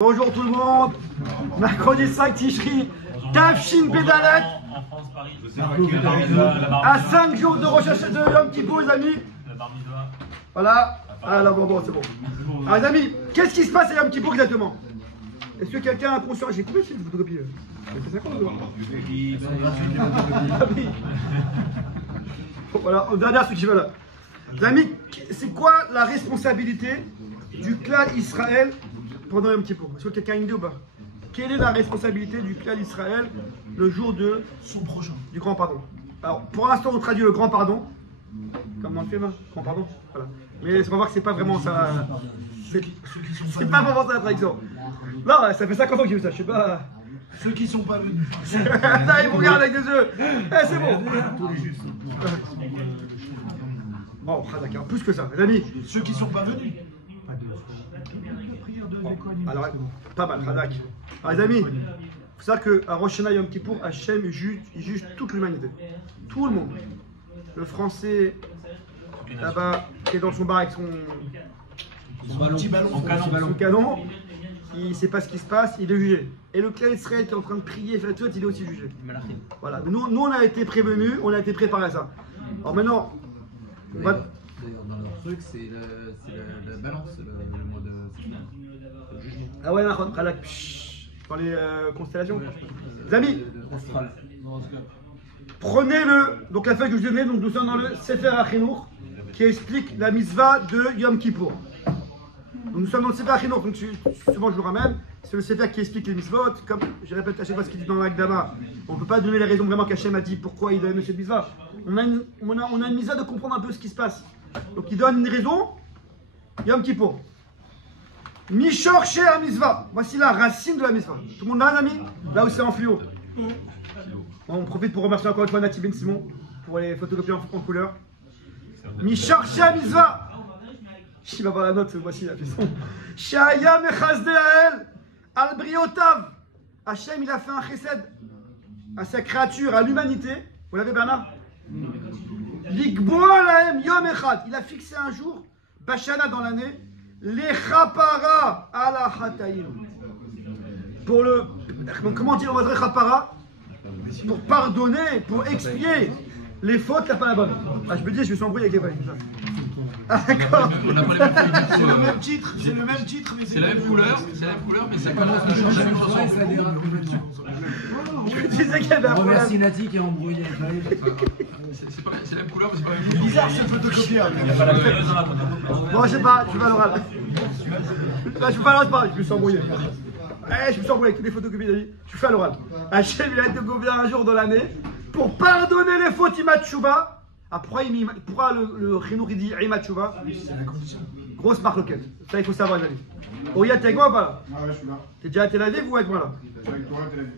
Bonjour tout le monde, mercredi 5 Tishri, Tafshin Pédalet, à 5 jours de recherche de Yom Kippour les amis. Voilà, ah là bon c'est bon. Alors les amis, qu'est-ce qui se passe à Yom Kippour exactement? Est-ce que quelqu'un a conscience? J'ai combien de photocopies? J'ai 50 Voilà, dernière ceux qui veulent là. Les amis, c'est quoi la responsabilité du clan Israël pendant Yom Kippour? Est-ce que quelqu'un a une idée ou pas? Quelle est la responsabilité du clan Israël le jour de son prochain, du grand pardon? Alors, pour l'instant, on traduit le grand pardon, comme dans le film, hein, grand pardon. Voilà. Mais on va voir que c'est pas vraiment ça. C'est pas vraiment ça la traduction. Là, ça fait 50 ans que j'ai vu ça, je sais pas. Ceux qui sont pas venus. Là, ils vous regardent avec des yeux. Eh, c'est bon. Bon, d'accord, plus que ça, les amis. Ceux qui sont pas venus. Bon, alors, pas mal, Hadak. Alors, les amis, il faut savoir qu'à Rosh Hashanah Yom Kippour, Hachem il juge toute l'humanité. Tout le monde. Le français, là-bas, qui est dans son bar avec son Petit ballon. son canon, il ne sait pas ce qui se passe, il est jugé. Et le clan Israël qui est en train de prier, faire tout, il est aussi jugé. Voilà. Nous, on a été prévenus, on a été préparés à ça. Alors maintenant, on va. D'ailleurs, dans leur truc, c'est la balance, le mot de jugement. Ah ouais, dans les constellations. Les amis, prenez donc la feuille que je vous ai donnée, donc nous sommes dans le Sefer HaChinour qui explique la mitzvah de Yom Kippour. Donc nous sommes dans le Sefer HaChinour, donc souvent je vous ramène, c'est le Sefer qui explique les mitzvot, comme je répète à chaque fois ce qu'il dit dans l'Agdama. On ne peut pas donner les raisons vraiment qu'Hachem a dit pourquoi il a donné cette mitzvah. On a une mitzvah de comprendre un peu ce qui se passe. Donc il donne une raison, Yom Kippour. Mishor Sheh mitzvah. Voici la racine de la mitzvah. Tout le monde là, les amis? Là où c'est en fluo. Bon, on profite pour remercier encore une fois Nati Ben Simon pour les photocopies en couleur. Mishor Sheh mitzvah. Il va voir la note, voici la question. Shaya Mechazdeael al briotav. Hachem, il a fait un chesed à sa créature, à l'humanité. Vous l'avez, Bernard? L'Igboa lahem yom echad. Il a fixé un jour, Bashana dans l'année, les chapara ala hataim. Pour le. Comment dire on va dire chapara? Pour pardonner, pour expier les fautes, la pas la bonne. Ah, je me dis, je me suis embrouillé avec les vagues. Ah, d'accord. On n'a pas les mêmes C'est le même titre, c'est le même titre, mais c'est la même couleur, mais ça commence à changer la même chanson. Je me disais qu'il y avait un problème. Remercie Nati qui est embrouillé avec Maël. C'est la même couleur, mais c'est pas la même c'est bizarre ce photocopieur. Bon, je sais pas, je vais à l'oral. Là, je fais à l'oral, je me suis embrouillé. Je me suis embrouillé avec toutes les photocopies d'avis. Je fais à l'oral. Hachem, il a été combien un jour dans l'année pour pardonner les fautes Imat Chouba. Après, pourquoi le Chinour il dit Imat Chouba? Grosse marloquette. Ça, il faut savoir, les amis. Oya, t'es avec moi ou pas là? Ah ouais, je suis là. T'es déjà à Tel Aviv ou avec moi là? Je suis avec toi à Tel Aviv.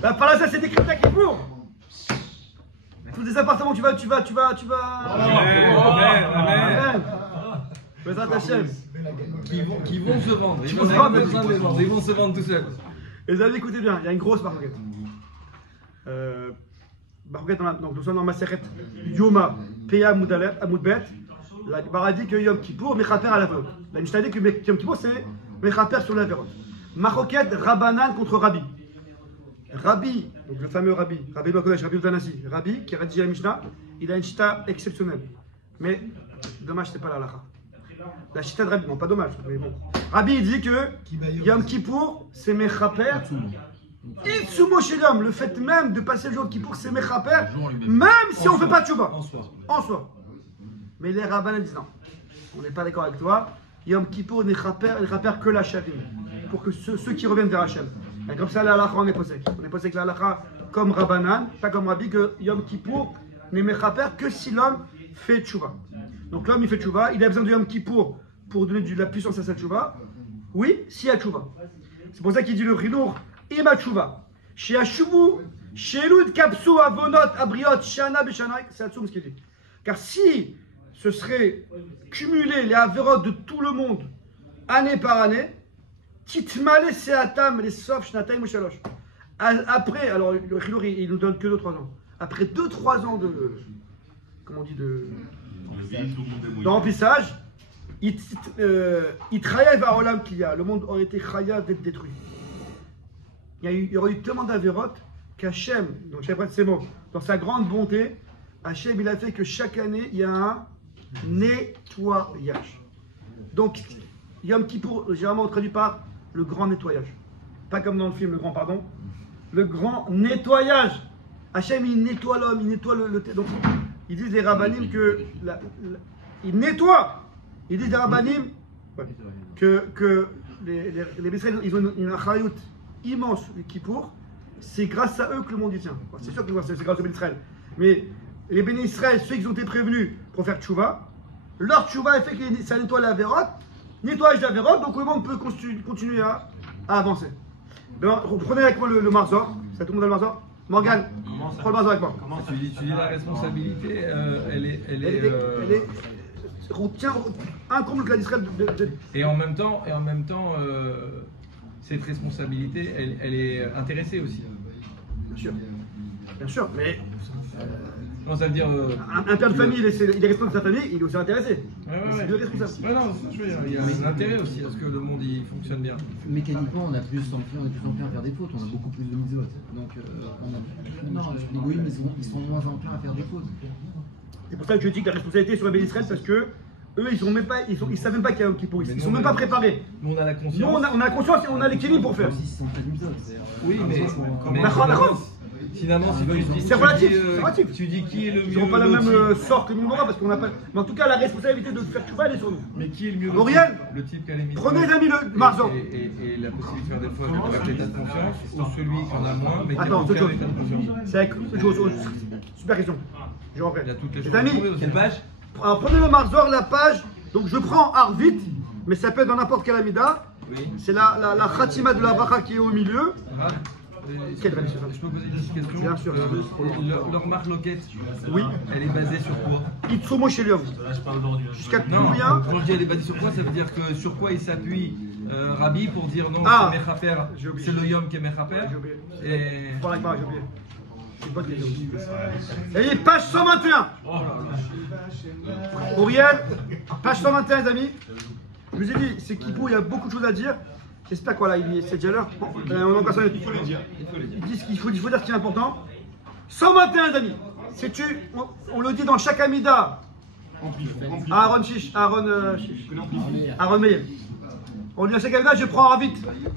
Là, par là, ça c'est des cryptas qui pour. Tous les appartements, tu vas. Amen. Bezrat Hachem. Qui vont se vendre. Ils vont se vendre. Ils vont se vendre tout seuls. Les amis, écoutez bien, il y a une grosse marloquette. Donc nous sommes dans Maseret Yoma Peya Amoudbet. La Gemara dit que Yom Kippour Mechaper à la vérot. La Mishnah dit que Yom Kippour c'est Mechaper sur la vérot. Maroquette Rabbanan contre Rabbi. Rabbi, donc le fameux Rabbi Bakodesh, Rabbi Utanasi, Rabbi qui a rédigé la Mishnah, il a une chita exceptionnelle. Mais dommage, c'est pas la halakha. La chita de Rabbi, non pas dommage, mais bon. Rabbi il dit que Yom Kippour c'est Mechaper. Itsumo Shelom, le fait même de passer le jour de Kippour, c'est Mechaper, même si on ne fait pas de Tchouba. En soi. Mais les rabbins disent non. On n'est pas d'accord avec toi. Yom Kippour n'est Mechaper que la Shavim. Pour que ceux qui reviennent vers Hachem. Et comme ça, la halakha, on est posé. On est posé avec la halakha comme Rabbanan, pas comme Rabbi, que Yom Kippour n'est Mechaper que si l'homme fait Tchouba. Donc l'homme, il fait Tchouba. Il a besoin de Yom Kippour pour donner de la puissance à sa Tchouba. Oui, s'il y a Tchouba. C'est pour ça qu'il dit le Chinour. Ima Tchouva. Chez Ashubou, chez Loud Kapsou, Avonot, Abriot, Shana, Beshanaï, c'est Atsoum ce qu'il dit. Car si ce serait cumuler les Averot de tout le monde, année par année, Titmale Seatam, les Sof, Shnataim ou Shalosh. Après, alors le Chinour il nous donne que 2-3 ans. Après 2-3 ans de. Comment on dit de remplissage, Itrayav Haolam qu'il y a, le monde aurait été chayav d'être détruit. Il y aurait eu tellement d'Averot qu'Hachem, donc je répète ces mots, dans sa grande bonté, Hachem il a fait que chaque année il y a un nettoyage. Donc Yom Kippour, généralement on traduit par le grand nettoyage. Pas comme dans le film, le grand pardon. Le grand nettoyage. Hachem il nettoie l'homme, il nettoie le. Donc ils disent les rabbanim que. Il nettoie. Ils disent les rabbanim que les Israéliens ils ont une achayut immense du Kippour. C'est grâce à eux que le monde y tient. C'est sûr que c'est grâce aux bénis Israël. Mais les bénis Israël, ceux qui ont été prévenus pour faire tchouva, leur tchouva fait que ça nettoie la vérote, nettoyage de la vérote, donc le monde peut continuer à avancer. Donc, prenez avec moi le Marzor. C'est tout le monde a le Marzor. Morgane, prends le Marzor avec moi. Tu dis la responsabilité, elle est Tiens, incombe le clan d'Israël. Et en même temps, cette responsabilité, elle est intéressée aussi. Bien sûr, mais Non, ça veut dire. un père de famille, il est responsable de sa famille, il est aussi intéressé. C'est deux responsables. Ouais, non, je veux dire, il y a un intérêt aussi à ce que le monde il fonctionne bien. Mécaniquement, on est plus enclin à faire des fautes, on a beaucoup plus de mitzvot. Donc, les goïms, ils sont moins enclins à faire des fautes. C'est pour ça que je dis que la responsabilité est sur les bénis Israël, parce que eux, ils savent même pas qu'il y a un Kippour. Ils sont même pas préparés. Nous, on a la conscience. Nous, on a la conscience et on a les kélim pour faire. Oui, mais finalement, c'est relatif. Tu dis qui est le mieux. Ils n'auront pas la même sort que nous on aura, parce qu'on n'a pas. Mais en tout cas, la responsabilité de faire tchouva, elle est sur nous. Mais qui est le mieux Auriel, le type qui a les mitzvot. prenez les amis le Marzor. Et la possibilité de faire des fois avec l'état de conscience, ou celui qui en a moins, mais qui Attends, a c'est aucun autre état de conscience. C'est avec super question. Je reprends. Il y a toutes les choses. Les amis, Quelle page? alors prenez le Marzor, la page. Donc je prends Arvit, mais ça peut être dans n'importe quelle amida. Oui. C'est la Khatima de la bracha qui est au milieu. Ah, Quelle réponse? je peux poser une petite question? Bien sûr. Leur marque loquette, Oui. elle est basée sur quoi? Itsumo chez lui. Jusqu'à Non, combien? quand je dis elle est basée sur quoi, ça veut dire que sur quoi il s'appuie Rabbi pour dire non, Ah, c'est Mechaper, j'ai oublié. c'est le Yom qui est Mechaper. J'ai oublié. Et Je parle avec moi, j'ai oublié. C'est une bonne question. Et page 121. Auriel, page 121, les amis. Je vous ai dit, c'est Kippour, il y a beaucoup de choses à dire. J'espère que voilà, c'est déjà l'heure. Bon, on a encore ça. Il faut les dire. Ils disent qu'il faut dire ce qui est important. 121, les amis. On le dit dans chaque amida. Aaron Chish, Aaron Meyer. On dit dans chaque amida, je prends Ravit.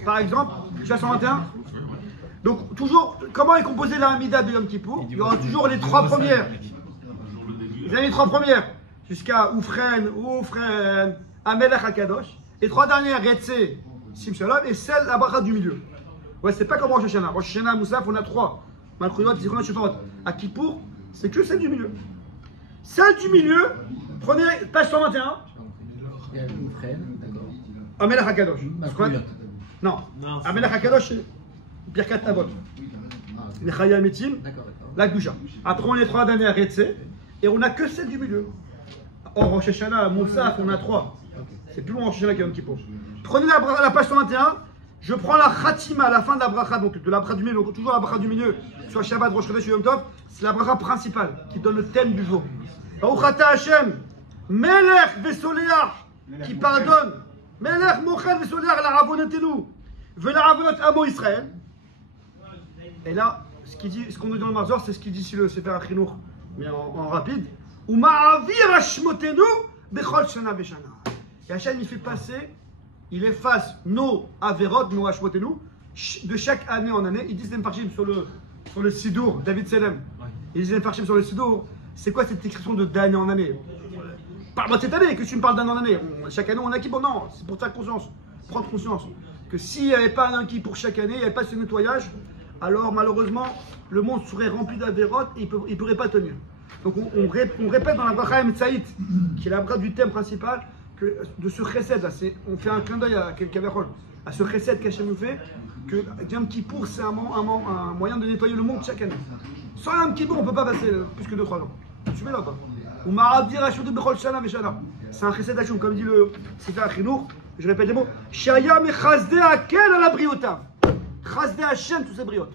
Par exemple, je suis à 121. Donc, toujours, comment est composée la Hamida de Yom Kippour? Il y aura toujours les trois premières. Les trois premières, jusqu'à Oufren, Amelach Akadosh. Les trois dernières, Retse, Sim Shalom, et celle, la bracha du milieu. Ouais, c'est pas comme Rosh Hashanah. Rosh Hashanah, Moussaf, on a trois. Malchuyot, Zichron, Shefarot. À Kippour, c'est que celle du milieu. Celle du milieu, prenez page 121. Amelach Akadosh. Non, Amelach Akadosh, c'est Birkat Avot. Les Chaya Metim, la Gdusha. Après, on a les trois dernières Retse, et on n'a que celle du milieu. Or, Rosh Hashanah, Moussaf, on a trois. C'est plus loin Rosh Hashanah qu'Yom Kippour. Prenez la page 121, je prends la Khatima à la fin de la bracha, donc de la bracha du milieu, donc toujours la bracha du milieu, soit Shabbat, Rosh Chodesh ou Yom Tov, c'est la bracha principale qui donne le thème du jour. Baruch Ata Hashem, Melech Vesoleach, qui pardonne, Melech Mochel Vesoleach, la Avonatenu, Vela Avonat Amo Israël. Et là, ce qu'on nous dit dans le Marzor, c'est ce qu'il dit ici le Sefer HaChinuch, mais en rapide. Ou Ma'avir Hashmotenu, Bechol Shana Veshana. Et Hachem, il fait passer, il efface nos Averot, nos Hashmotenu, de chaque année en année. Ils disent les Mfarshim sur le Sidour, David Selem. Ils disent les Mfarshim sur le Sidour. C'est quoi cette expression de d'année en année? Parle-moi de cette année, que tu me parles d'année en année. Chaque année, on a qui? Bon, non, c'est pour ta conscience. Prendre conscience que s'il n'y avait pas un qui pour chaque année, il n'y avait pas ce nettoyage, alors malheureusement, le monde serait rempli d'Averot et il ne pourrait pas tenir. Donc on répète dans la bracha Emetzaït, qui est la bracha du thème principal, que de ce chesed, on fait un clin d'œil à ce chesed qu'Hachem nous fait, que Yom Kippour c'est un moyen de nettoyer le monde chaque année. Sans Yom Kippour, on ne peut pas passer plus que 2-3 ans. Tu mets là pas? Ou Ma'adir Hashmotenu Bechol Shana Veshana. C'est un chesed Hachem, comme dit le Sefer HaChinuch, je répète les mots, Shaya Mechazde Akel ala Briotav. Chasde Hachem, tous ces briotes.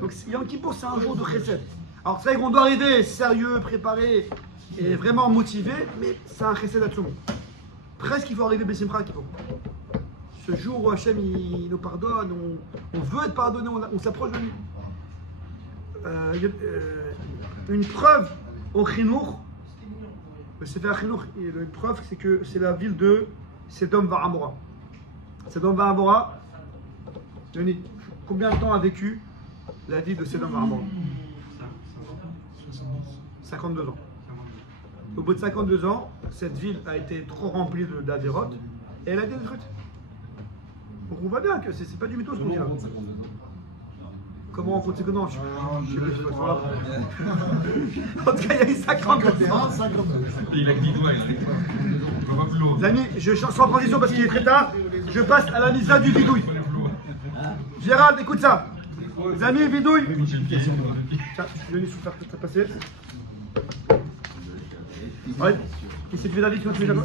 Donc Yom Kippour, c'est un jour de chesed. Alors c'est vrai qu'on doit arriver sérieux, préparé et vraiment motivé, mais c'est un chesed à tout le monde. Presque il faut arriver Bessimcha Kippour. Ce jour où Hachem il nous pardonne, on veut être pardonné, on s'approche de lui. Une preuve au Chinour, le Sefer Chinour, une preuve c'est que c'est la ville de Sedom Va'amora. Sedom Va'amora, Denis, combien de temps a vécu la ville de Sedom Va'amora? 52 ans. Au bout de 52 ans, cette ville a été trop remplie d'Averot et elle a été détruite. Donc on voit bien que c'est pas du mythos ce qu'on dit là. Comment on compte 52 ans? Je sais pas. En tout cas, il y a eu 52 ans. Il a que 10 doigts, on va plus loin. Les amis, je change sans transition parce qu'il est très tard. Je passe à la misa du vidouille. Gérald, écoute ça. Les amis, vidouille. Tiens, Denis, il faut faire passer. Ouais. Et c'est tu David, tu es là-bas.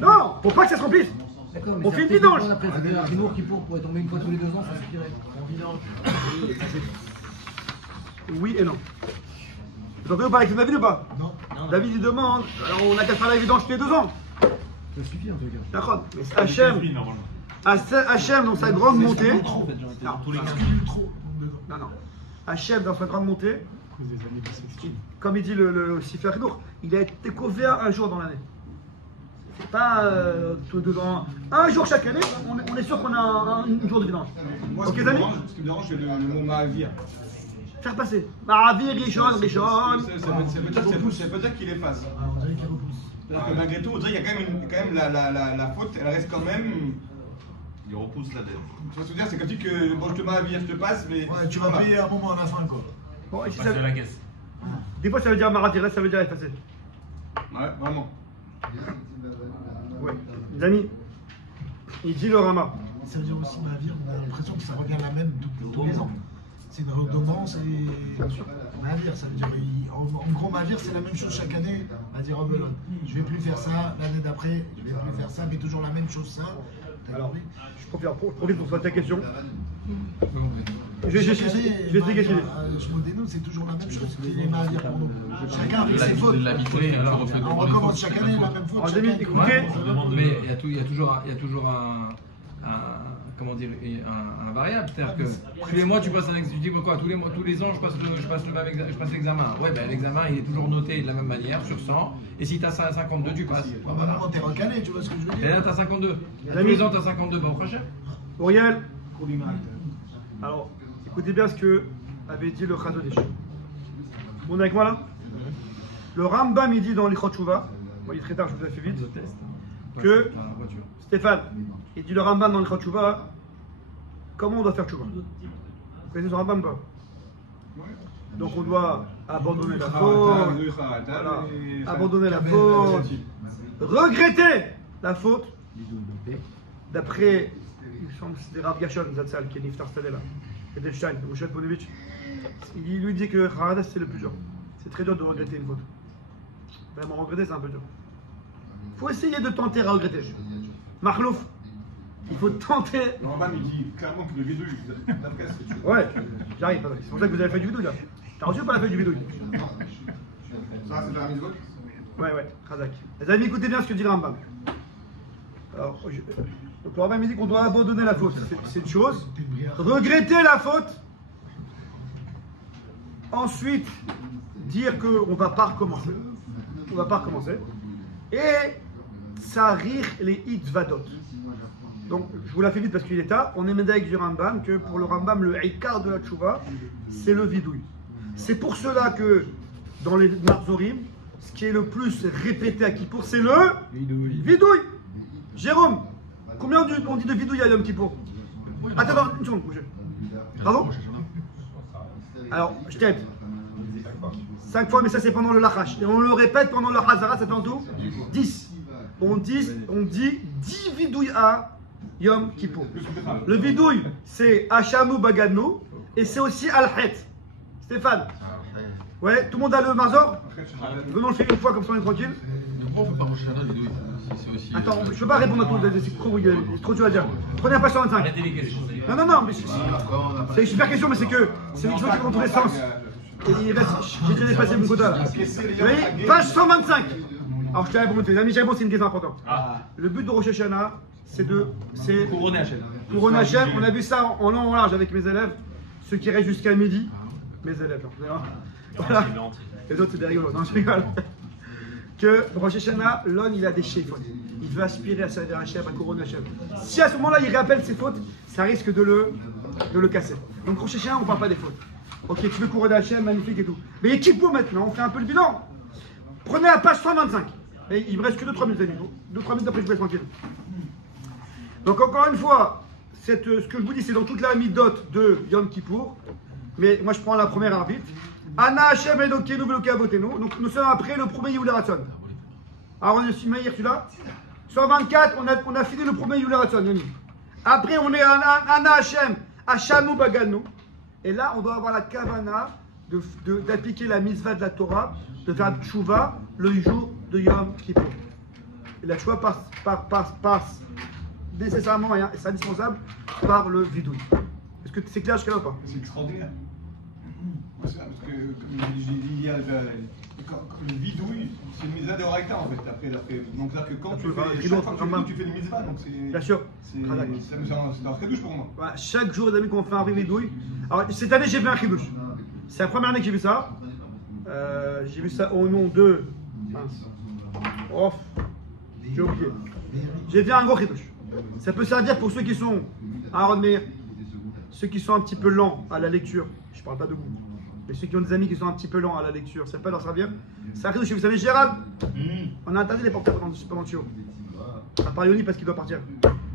Non, faut pas que ça se remplisse. On fait une vidange. Un Chinour qui pourrait tomber une fois tous les 2 ans, ça suffirait. Oui et non. Vous entendez parler avec David ou pas? Non. David il demande, alors on a qu'à faire la vidange tous les 2 ans. Ça suffit en tout cas. D'accord. Mais Hachem dans sa grande montée. Non. Hachem dans sa grande montée. Comme il dit le Sefer Chinour, il a été couvert un jour dans l'année. C'est pas tous les 2 ans. Un jour chaque année, on est sûr qu'on a un jour de vidange. Moi, ce qui me dérange, c'est le mot Mahavir. Faire passer. Mahavir, Rishon. Ça veut dire qu'il efface. On dirait qu'il repousse. Alors que malgré tout, on dirait qu'il y a quand même la faute, elle reste quand même. Il repousse la dette. Tu vois ce que je veux dire? C'est comme si que bon, je te Mahavir, je te passe, mais. Ouais, tu vas payer un moment à la fin, quoi. Bon, ici, Passer à la caisse. des fois ça veut dire Mahavir, là ça veut dire effacer. Ouais, vraiment. Ouais. Les amis, il dit le Rama. Ça veut dire aussi Mahavir, on a l'impression que ça revient la même tous les ans. C'est une redondance et Mahavir, ça veut dire, en gros Mahavir c'est la même chose chaque année, à dire oh, ben, je vais plus faire ça, l'année d'après je vais plus faire ça, mais toujours la même chose ça. Alors, je profite pour faire ta question. Je vais Chaque expliquer. année, je me dénote, c'est toujours la même chose qui est Mahavir pour nous. Chacun avec ses fautes. On recommence chaque année la même faute. Alors, chaque Denis, année. écoutez. Mais il y a toujours comment dire, un variable. C'est-à-dire que tous les mois, tu passes un examen. Tu dis quoi? Tous les ans, je passe l'examen. Ouais, ben l'examen, il est toujours noté de la même manière, sur 100. Et si tu as 52, tu passes. Ah, maintenant, t'es recalé, tu vois ce que je veux Et dire? là, tu as 52. Tous les ans, tu as 52, ben au prochain. Auriel. Alors, écoutez bien ce que avait dit le Chazon Ish. On est avec moi là? Le Rambam il dit dans l'Ichot Teshuvah, bon, il est très tard, je vous ai fait vite, que Stéphane, il dit le Rambam dans l'Ichot Teshuvah, comment on doit faire Teshuvah? Vous connaissez ce Rambam pas? Donc on doit abandonner la faute, voilà, abandonner la faute, regretter la faute, d'après, il me semble que c'était Rav Gershon Zatzal qui est Niftar Stadela, Edelstein, Moshe Ponovitch, il lui dit que Haradas c'est le plus dur. C'est très dur de regretter une faute. Vraiment, regretter c'est un peu dur. Il faut essayer de tenter à regretter. Mahlouf, il faut tenter. Le Rambam il dit clairement que le vidouille, Ouais, j'arrive, c'est pour ça que vous avez fait du vidouille là. T'as reçu ou pas la feuille du vidouille? ça c'est la mise vote. Ouais, Razak. Les amis, écoutez bien ce que dit le Rambam. Alors, donc le Rambam il dit qu'on doit abandonner la faute, c'est une chose. Regretter la faute. Ensuite, dire qu'on ne va pas recommencer. On ne va pas recommencer. Et sarir les hitvadot. Donc, je vous la fais vite parce qu'il est tard. On est médaille du Rambam que pour le Rambam, le ikar de la tchouva, c'est le vidouille. C'est pour cela que dans les Marzorim, ce qui est le plus répété à Kippour, c'est le vidouille. Jérôme, combien on dit de vidouille à Yom Kippour? Attends, une seconde, bougez. Pardon? Alors, je t'aide. 5 fois, mais ça c'est pendant le lachash. Et on le répète pendant le hazara, ça fait en tout 10. On dit 10 vidouilles à Yom Kippour. Le vidouille, c'est Hachamu Bagadnu et c'est aussi Al-Het. Stéphane? Ouais, tout le monde a le Mazor? Venons le faire une fois comme ça on est tranquille. Pourquoi on ne peut pas manger la vidouille? Attends, je ne peux pas répondre à tout, c'est trop dur à dire. Prenez un page 125. Arrêtez les questions. Non, mais c'est une super question, mais c'est que c'est une chose qui va dans tous les sens. Et il reste, j'ai déjà dépassé mon quota là. Vous voyez, page 125. Alors je t'avais pour les amis, c'est une question importante. Le but de Rosh Hashanah, c'est Couronner Hachem. couronner Hachem. On a vu ça en long en large avec mes élèves, ceux qui restent jusqu'à midi. Mes élèves, voilà. Les autres, c'est des rigolos. Non, je rigole. Que Rosh Hashanah, l'homme, il a des fautes. Il veut aspirer à servir Hachem, à couronner Hachem. Si à ce moment-là, il rappelle ses fautes, ça risque de le casser. Donc Rosh Hashanah, on ne parle pas des fautes. Ok, tu veux couronner Hachem, magnifique et tout. Mais il y a Kippour maintenant, on fait un peu le bilan. Prenez la page 125. Et il me reste que 2-3 minutes, amis. 2-3 minutes après, je vais être tranquille. Donc encore une fois, ce que je vous dis, c'est dans toute la midot de Yom Kippour. Mais moi, je prends la première arbitre. Ana Hachem Elokenu Veloke Avotenu. Donc nous sommes après le premier Yule Ratzon. Alors on est Meir, tu l'as 124, on a fini le premier Yule Ratzon, Yoni. Après on est Ana Hachem Hashamu Baganu. Et là on doit avoir la kavana d'appliquer la mitzvah de la Torah, de faire tchouva le jour de Yom Kippour. Et la tchouva passe nécessairement et c'est indispensable par le vidouille. Est-ce que c'est clair jusqu'à là ou pas? C'est extraordinaire. Parce que, comme j'ai dit hier, le vidouille, c'est une mitzvah de Horaïta en fait. Après, donc là, que quand tu fais, chaque fois que tu fais, tu fais une mitzvah, donc c'est. Bien sûr. C'est un chidouche pour moi. Voilà, chaque jour, les amis, qu'on fait un vidouille. Alors, cette année, j'ai fait un chidouche. C'est la première année que j'ai vu ça. J'ai vu ça au nom de. Oh, j'ai oublié. J'ai fait un gros chidouche. Ça peut servir pour ceux qui sont à Aaron Meir, ceux qui sont un petit peu lents à la lecture. Je parle pas de vous. Mais ceux qui ont des amis qui sont un petit peu lents à la lecture, ça peut leur servir. Ça arrive chez vous savez, Gérald, on a interdit les portables pendant le show. À part Yoni parce qu'il doit partir.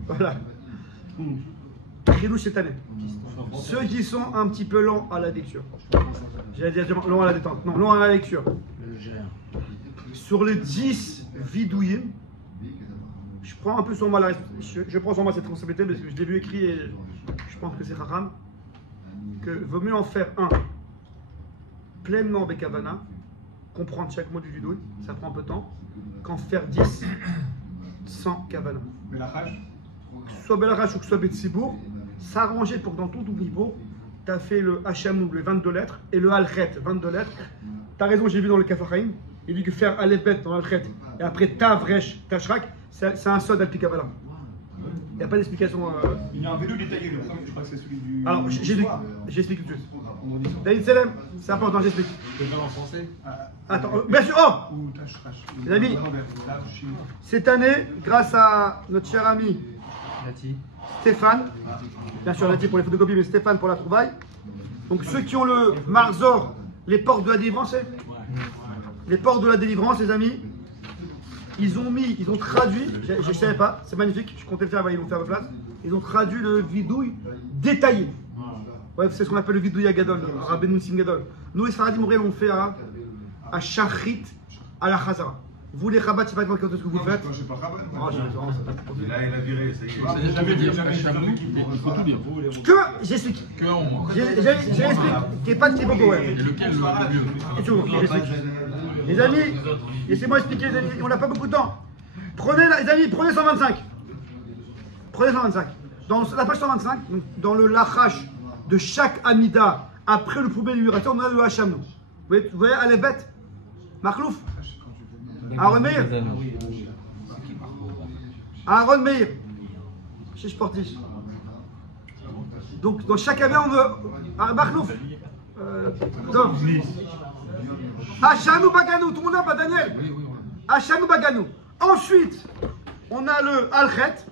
Voilà. Chidouche cette année. Ceux qui sont un petit peu lents à la lecture. J'allais dire lents à la détente. Non, lents à la lecture. Sur les 10 vidouilles, je prends un peu sur moi je prends sur moi cette responsabilité parce que je l'ai vu écrit et je pense que c'est Raham. Que vaut mieux en faire un pleinement avec Havana, comprendre chaque mot du vidouille, ça prend un peu de temps, qu'en faire 10 sans Havana. Mais la hache, Que ce soit Belarash ou que ce soit Betsibourg, s'arranger pour que dans ton Doublibourg, tu as fait le Hachamou, les 22 lettres, et le Alchet, 22 lettres. Tu as raison, j'ai vu dans le Kafachaim, il dit que faire Aleph-Bet dans l'Alchet, et après Tav, Resh, Tashrak, c'est un sod d'Alpi Kabbalah. Il n'y a pas d'explication. il y a un vélo détaillé, le premier, je crois que c'est celui du. Alors, j'explique tout de suite. David Selem, c'est important, j'explique. Tu peux faire en français? Attends, bien sûr, oh Ou tâche. Les amis, cette année, grâce à notre cher ami Stéphane, bien sûr Nati pour les photocopies, mais Stéphane pour la trouvaille. Donc ceux qui ont le Marzor, les portes de la délivrance, les portes de la délivrance, les amis, ils ont traduit, je ne savais pas, c'est magnifique, je comptais le faire, ils vont faire à votre place. Ils ont traduit le vidouille détaillé. Ouais, c'est ce qu'on appelle le vidouille à Gadol, Rabbeinu Sim Gadol. Nous, les Faradim Mourel, on fait à Shachrit, à la Chazara. Vous, les Rabat, je ne sais pas quand est-ce que vous le faites. Je sais pas Rabat. Oh, j'ai Là, il a viré, ça y est. C'est déjà vu dire Hachamou, il faut tout dire. que j'explique. Que en moins. J'explique. Qui n'est pas de Kiboko, ouais. Et lequel le mieux? Et tout, j'explique. Les amis, laissez-moi expliquer, les amis, on n'a pas beaucoup de temps. Prenez, les amis, prenez 125. Prenez 125. Dans la page 125, donc, dans le lachash de chaque Amida, après le premier libérateur, on a le Hachamou. Vous voyez, à bête Marlouf, Aaron Meir, Aaron Meir, chez Sportif. Donc, dans chaque Amida, on veut. Marlouf, Hachamou Baganou, tout le monde n'a pas Daniel. Hachamou Baganou. Ensuite, on a le Alchet.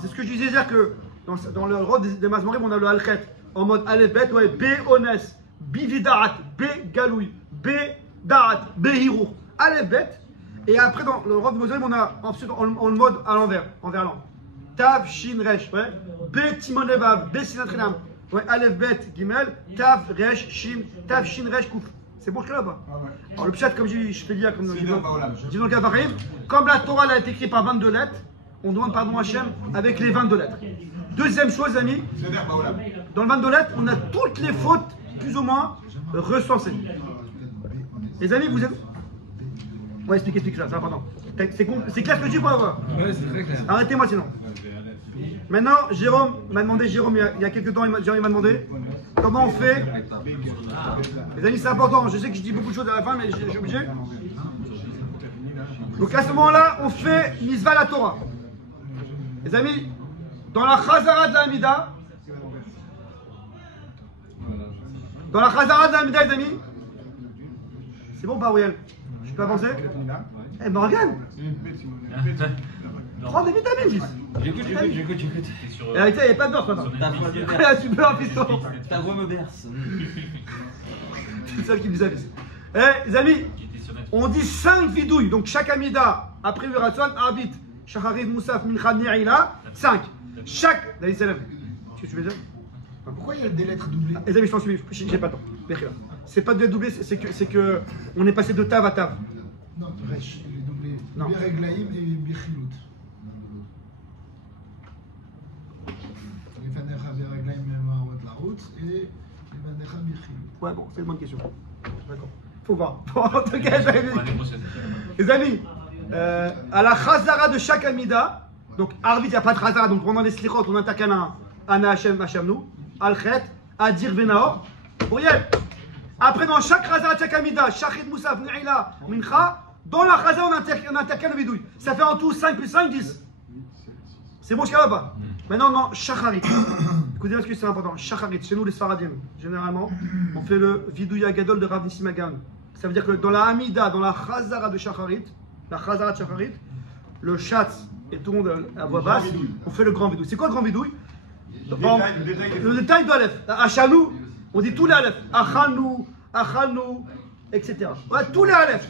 C'est ce que je disais hier que dans le rôle des Mazmorim, on a le Alchet en mode Aleph-Bet, ouais, B Ones, B Vidarat, B Galoui, B Darat, B Hirour, Aleph-Bet. Et après, dans le rôle de Mazmorim, on a ensuite en mode à l'envers, en verlan. Tav, Shin, Resh, ouais, B Timonevav, B Sinatrinam, ouais, Aleph-Bet, Gimel, Tav, Resh, Shin, Tav, Shin, Resh, Kouf. C'est bon là bas. Alors le pshat, comme je fais dire, comme je dis dans le Kavarim, comme la Torah elle a été écrite par 22 lettres, on demande pardon à Hachem avec les 22 lettres. Deuxième chose, amis, dans le 22 lettres, on a toutes les fautes, plus ou moins, recensées. Les amis, vous êtes. Ouais, explique ça, c'est important. C'est clair ce que je dis pour la voir. Ouais, c'est très clair. Arrêtez-moi sinon. Maintenant, Jérôme m'a demandé, il y a quelques temps, Jérôme m'a demandé comment on fait. Les amis, c'est important. Je sais que je dis beaucoup de choses à la fin, mais je suis obligé. Donc à ce moment-là, on fait Mitzvah la Torah. Les amis, dans la Chazara de l'Amida, les amis, c'est bon, Barouel? Je peux avancer? Eh, Morgan, prends des vitamines, fils. J'écoute. Et avec ça, il n'y a pas de beurre, maintenant. Super, fiston. Ta voix me berce. C'est ça qui me avise. Eh, les amis, on dit 5 vidouilles. Donc chaque Amida, après le Ratson, Arbit, Shacharit, Moussaf, Mincha, Ni'ila, 5. Chaque. David Salem. Tu veux dire? Pourquoi il y a des lettres doublées? Les amis, je t'en suis, j'ai pas le temps. C'est pas de doublé, c'est que on est passé de tav à tav. Non, Resh, il est doublé. Non. Bereglaïm et Birchilut. Les Fanecha Bereglaïm et la route et les Fanecha Birchilut. Ouais, bon, c'est une bonne question. D'accord. Faut voir. En tout cas, les amis, à la Chazara de chaque Amida, donc Arvit, il n'y a pas de Chazara, donc pendant les Slichot, on intercale un Ana Hashem, nous, Al-Khet, Adir Venaor, Uriel. Après, dans chaque Chazara de chaque Amida, Shachit, Moussaf, Ni'ila, Mincha, dans la Chazara, on intercale le bidouille. Ça fait en tout 5 plus 5, 10. C'est bon, je ne pas. Maintenant, non, Shacharit. Écoutez, parce que c'est important. Shacharit, chez nous, les Sfaradim, généralement, on fait le Vidouya Gadol de Rav Nissim Hagan. Ça veut dire que dans la Amida, dans la Chazara de Shacharit, la Chazara de Shacharit, le Shatz et tout le monde à voix basse, on fait le grand Vidouille. C'est quoi le grand Vidouille? Le détail de Aleph. À Chanou, on dit tous les Aleph. Achanou, etc. Ouais, tous les Aleph.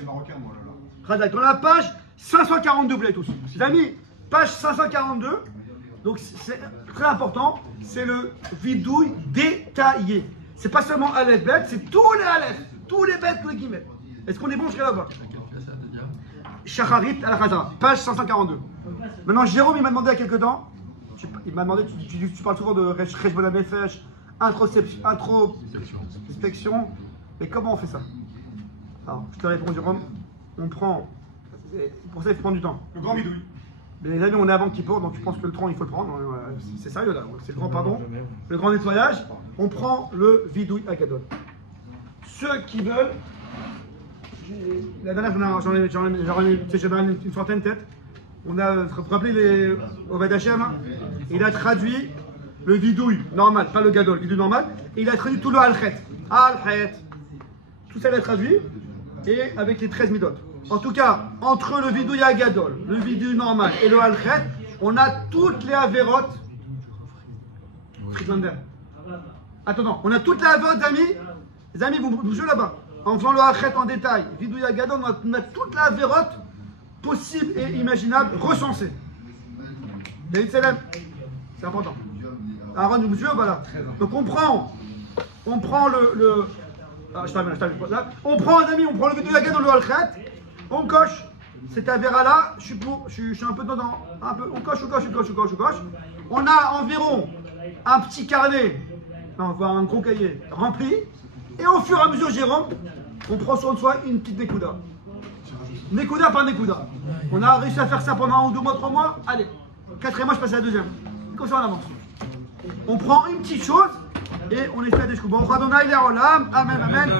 Dans la page 542, vous l'avez tous. Les amis, page 542. Donc c'est très important, c'est le vidouille détaillé. C'est pas seulement Aleph bête, c'est tous les Aleph, tous les bêtes, tous les guillemets. Est-ce qu'on est bon jusqu'à là-bas? Shacharit à la Chazara, page 542. Maintenant, Jérôme, il m'a demandé il y a quelques temps, il m'a demandé, tu parles souvent de Cheshbon HaNefesh, introspection, mais comment on fait ça? Alors, je te réponds, Jérôme, on prend, pour ça il faut prendre du temps. Le grand bidouille. Mais les amis, on est avant Kippour, donc je pense que le tronc, il faut le prendre. C'est sérieux là, c'est le grand pardon. Le grand nettoyage, on prend le vidouille à Gadol. Ceux qui veulent, la dernière, j'en ai une centaine de têtes. On a, vous vous rappelez, les Ovad Hashem, il a traduit le vidouille normal, pas le Gadol, le vidouille normal, et il a traduit tout le Al-Khet. Al-Khet. Tout ça, il a traduit, et avec les 13 midot. En tout cas, entre le vidouille à Gadol, le vidouille normal et le Al-Khet, on a toutes les avérotes. Friedlander. Attends, on a toutes les avérotes, les amis, vous jouez là-bas. En faisant le Al-Khet en détail, vidouille à Gadol, on a toutes les avérotes possibles et imaginables recensées. David Selem, c'est important. Aaron, vous me suivez ou pas là? Donc on prend le ah, je termine. Là, on prend un ami, on prend le vidouille à Gadol, le Al-Khet. On coche cet avéra-là, je suis un peu dedans, un peu, on coche. On a environ un petit carnet, voire un gros cahier rempli, et au fur et à mesure, Jérôme, on prend soin de soi une petite Nekuda. Nekuda par Nekuda. On a réussi à faire ça pendant 1 ou 2 mois, 3 mois, allez, 4e mois, je passe à la 2e. Comme ça, on avance. On prend une petite chose, et on essaie des coups. Bon, Radonai, Amen, amen.